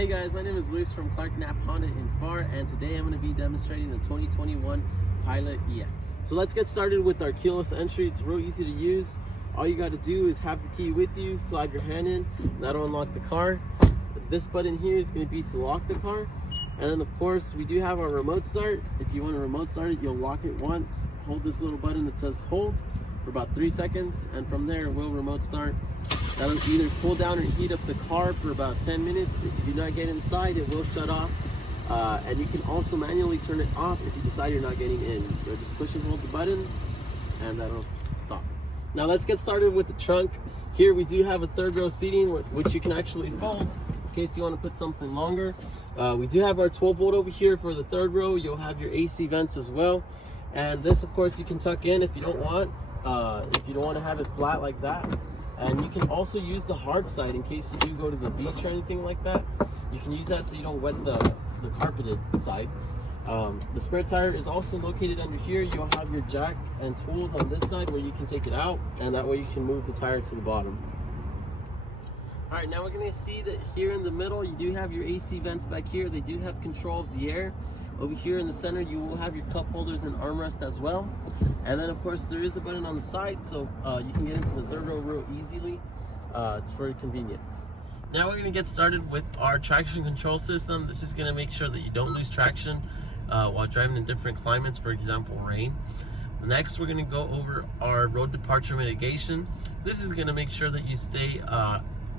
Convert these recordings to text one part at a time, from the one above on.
Hey guys, my name is Luis from Clark Knapp Honda in Pharr, and today I'm going to be demonstrating the 2021 Pilot EX. So let's get started with our keyless entry. It's real easy to use. All you got to do is have the key with you, slide your hand in, and that'll unlock the car. This button here is going to be to lock the car. And then of course we do have our remote start. If you want to remote start it, you'll lock it once, hold this little button that says hold for about 3 seconds, and from there it will remote start. That'll either cool down or heat up the car for about 10 minutes. If you do not get inside, it will shut off. And you can also manually turn it off if you decide you're not getting in. So just push and hold the button and that'll stop. Now let's get started with the trunk. Here we do have a third row seating which you can actually fold in case you want to put something longer. We do have our 12 volt over here for the third row. You'll have your AC vents as well. And this of course you can tuck in if you don't want. If you don't want to have it flat like that. And you can also use the hard side in case you do go to the beach or anything like that. You can use that so you don't wet the carpeted side. The spare tire is also located under here. You'll have your jack and tools on this side where you can take it out, and that way you can move the tire to the bottom. All right, now we're gonna see that here in the middle, you do have your AC vents back here. They do have control of the air. Over here in the center, you will have your cup holders and armrest as well. And then of course, there is a button on the side, so you can get into the third row real easily. It's for convenience. Now we're gonna get started with our traction control system. This is gonna make sure that you don't lose traction while driving in different climates, for example, rain. Next, we're gonna go over our road departure mitigation. This is gonna make sure that you stay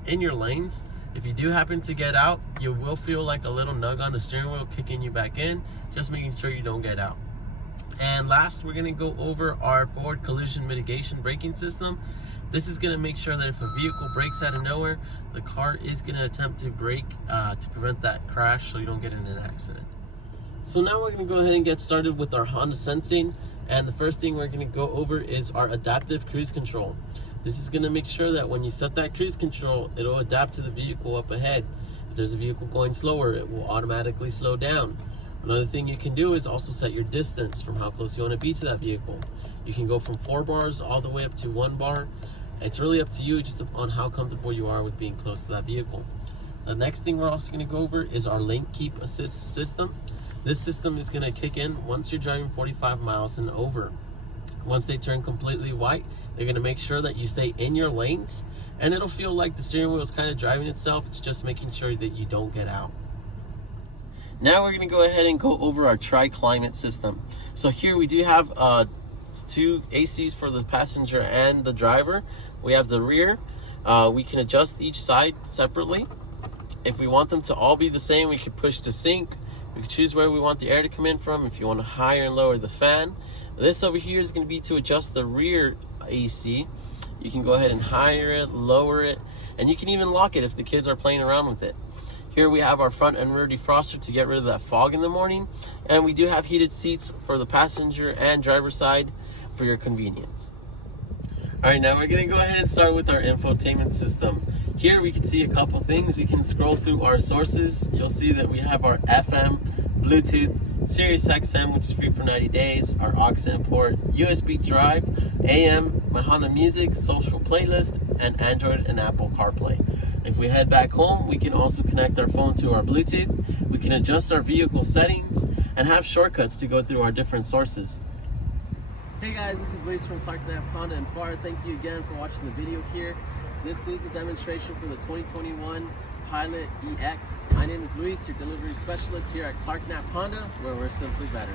in your lanes. If you do happen to get out, you will feel like a little nug on the steering wheel kicking you back in, just making sure you don't get out. And last, we're gonna go over our forward collision mitigation braking system. This is gonna make sure that if a vehicle brakes out of nowhere, the car is gonna attempt to brake to prevent that crash so you don't get in an accident. So now we're gonna go ahead and get started with our Honda sensing. And the first thing we're gonna go over is our adaptive cruise control. This is gonna make sure that when you set that cruise control, it'll adapt to the vehicle up ahead. If there's a vehicle going slower, it will automatically slow down. Another thing you can do is also set your distance from how close you want to be to that vehicle. You can go from 4 bars all the way up to 1 bar. It's really up to you just on how comfortable you are with being close to that vehicle. The next thing we're also going to go over is our lane keep assist system. This system is going to kick in once you're driving 45 miles and over. Once they turn completely white, they're going to make sure that you stay in your lanes, and it'll feel like the steering wheel is kind of driving itself. It's just making sure that you don't get out. Now we're going to go ahead and go over our tri-climate system. So here we do have 2 ACs for the passenger and the driver. We have the rear. We can adjust each side separately. If we want them to all be the same, we can push to sync. We can choose where we want the air to come in from, if you want to higher and lower the fan. This over here is going to be to adjust the rear AC. You can go ahead and higher it, lower it, and you can even lock it if the kids are playing around with it. Here we have our front and rear defroster to get rid of that fog in the morning, and we do have heated seats for the passenger and driver side for your convenience. All right, now we're going to go ahead and start with our infotainment system. Here we can see a couple things. We can scroll through our sources. You'll see that we have our FM, Bluetooth, Sirius XM, which is free for 90 days, our aux port, USB drive, AM, my Honda Music, social playlist, and Android and Apple CarPlay. If we head back home, we can also connect our phone to our Bluetooth. We can adjust our vehicle settings and have shortcuts to go through our different sources. Hey guys, this is Luis from Clark Knapp Honda in Pharr. Thank you again for watching the video here. This is the demonstration for the 2021 Pilot EX. My name is Luis, your delivery specialist here at Clark Knapp Honda, where we're simply better.